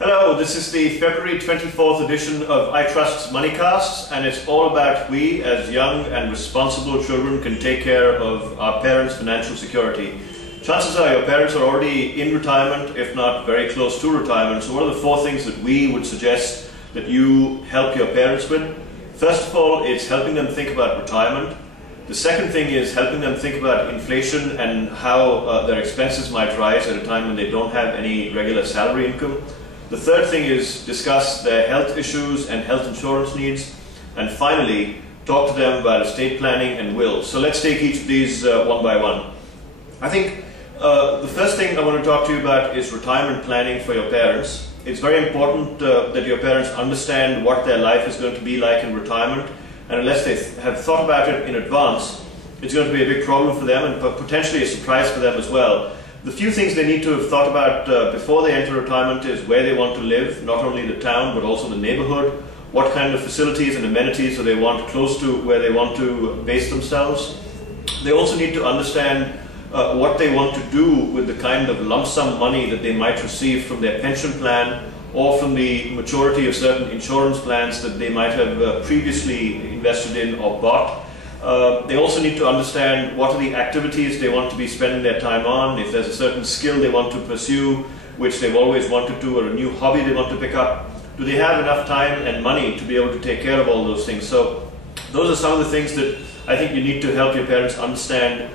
Hello, this is the February 24th edition of iTrust's Moneycasts, and it's all about we as young and responsible children can take care of our parents' financial security. Chances are your parents are already in retirement, if not very close to retirement, so what are the four things that we would suggest that you help your parents with? First of all, it's helping them think about retirement. The second thing is helping them think about inflation and how their expenses might rise at a time when they don't have any regular salary income. The third thing is discuss their health issues and health insurance needs. And finally, talk to them about estate planning and will. So let's take each of these one by one. I think the first thing I want to talk to you about is retirement planning for your parents. It's very important that your parents understand what their life is going to be like in retirement. And unless they have thought about it in advance, it's going to be a big problem for them and potentially a surprise for them as well. The few things they need to have thought about before they enter retirement is where they want to live, not only the town but also the neighborhood, what kind of facilities and amenities do they want close to where they want to base themselves. They also need to understand what they want to do with the kind of lump sum money that they might receive from their pension plan or from the maturity of certain insurance plans that they might have previously invested in or bought. They also need to understand what are the activities they want to be spending their time on, if there's a certain skill they want to pursue which they've always wanted to, or a new hobby they want to pick up. Do they have enough time and money to be able to take care of all those things? So those are some of the things that I think you need to help your parents understand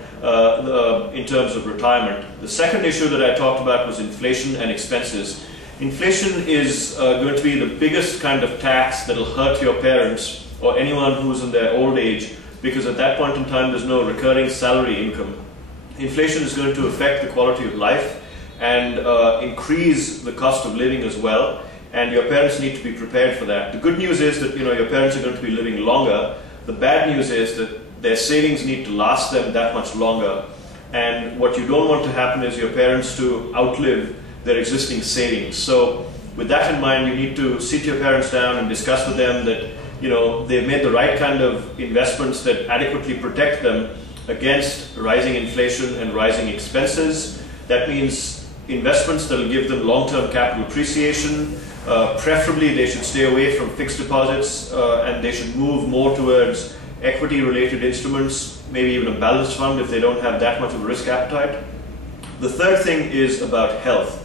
in terms of retirement. The second issue that I talked about was inflation and expenses. Inflation is going to be the biggest kind of tax that will hurt your parents or anyone who's in their old age, because at that point in time there's no recurring salary income. Inflation is going to affect the quality of life and increase the cost of living as well, and your parents need to be prepared for that. The good news is that your parents are going to be living longer. The bad news is that their savings need to last them that much longer, and what you don't want to happen is your parents to outlive their existing savings. So with that in mind, you need to sit your parents down and discuss with them that they've made the right kind of investments that adequately protect them against rising inflation and rising expenses. That means investments that will give them long-term capital appreciation. Preferably they should stay away from fixed deposits and they should move more towards equity-related instruments, maybe even a balanced fund if they don't have that much of a risk appetite. The third thing is about health.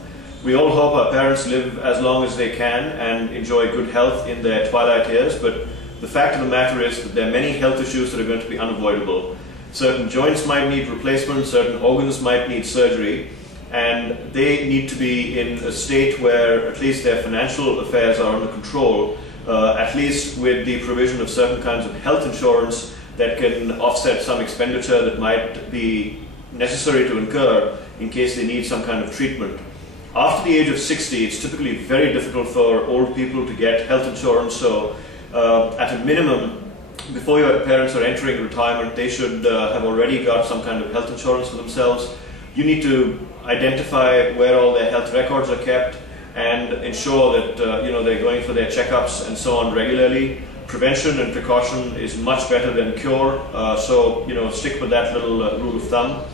We all hope our parents live as long as they can and enjoy good health in their twilight years, but the fact of the matter is that there are many health issues that are going to be unavoidable. Certain joints might need replacement, certain organs might need surgery, and they need to be in a state where at least their financial affairs are under control, at least with the provision of certain kinds of health insurance that can offset some expenditure that might be necessary to incur in case they need some kind of treatment. After the age of 60, it's typically very difficult for old people to get health insurance, so at a minimum, before your parents are entering retirement, they should have already got some kind of health insurance for themselves. You need to identify where all their health records are kept and ensure that they're going for their checkups and so on regularly. Prevention and precaution is much better than cure, so stick with that little rule of thumb.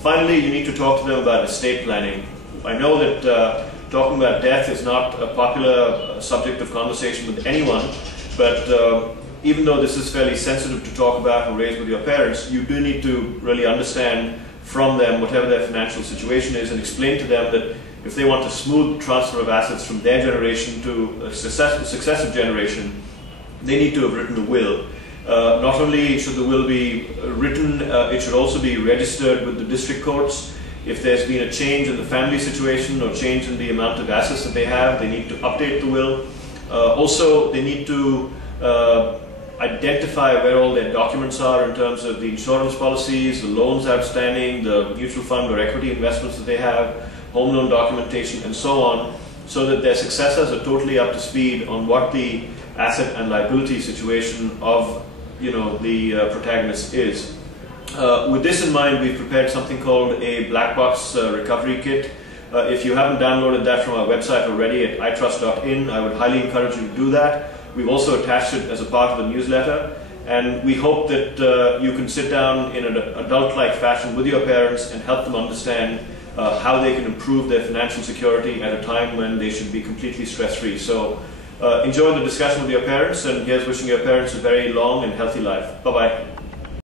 Finally, you need to talk to them about estate planning. I know that talking about death is not a popular subject of conversation with anyone, but even though this is fairly sensitive to talk about and raise with your parents, you do need to really understand from them whatever their financial situation is and explain to them that if they want a smooth transfer of assets from their generation to a successive generation, they need to have written a will. Not only should the will be written, it should also be registered with the district courts. If there's been a change in the family situation or change in the amount of assets that they have, they need to update the will. Also, they need to identify where all their documents are in terms of the insurance policies, the loans outstanding, the mutual fund or equity investments that they have, home loan documentation, and so on, so that their successors are totally up to speed on what the asset and liability situation of the protagonist is. With this in mind, we've prepared something called a black box recovery kit. If you haven't downloaded that from our website already at itrust.in, I would highly encourage you to do that. We've also attached it as a part of the newsletter, and we hope that you can sit down in an adult-like fashion with your parents and help them understand how they can improve their financial security at a time when they should be completely stress-free. So enjoy the discussion with your parents, and here's wishing your parents a very long and healthy life. Bye-bye.